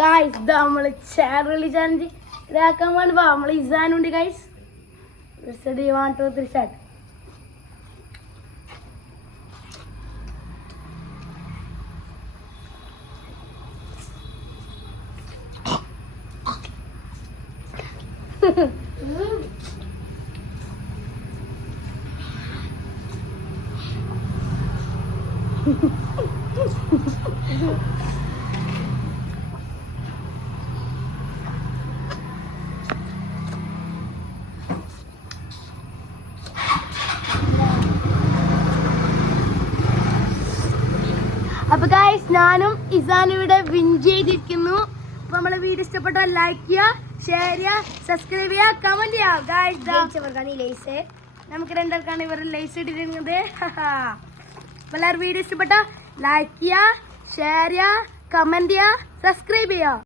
Guys ഇതാ നമ്മള് channel challenge ഇതാക്കാൻ വേണ്ടി നമ്മള് ഇസാനുണ്ട് ഗായ്സ്. 1 2 3 സ്റ്റാർട്ട്. അപ്പൊ ഗായ്സ് ഞാനും ഇസാനും ഇവിടെ വിൻ ചെയ്തിരിക്കുന്നു. അപ്പൊ നമ്മളെ വീഡിയോ ഇഷ്ടപ്പെട്ടാൽ ലൈക്ക് ചെയ്യുക, ഷെയർ ചെയ്യുക, സബ്സ്ക്രൈബ് ചെയ്യുക, കമന്റ് ചെയ്യുക. ഗായ്സ് നമുക്ക് രണ്ടാൾക്കാണ് ഇവർ ലൈസ് ഇട്ടിരിക്കുന്നത്. അപ്പൊ എല്ലാവരും വീഡിയോ ഇഷ്ടപ്പെട്ടാൽ ലൈക്ക് ചെയ്യുക, ഷെയർ ചെയ്യുക, കമന്റ് ചെയ്യുക, സബ്സ്ക്രൈബ് ചെയ്യുക.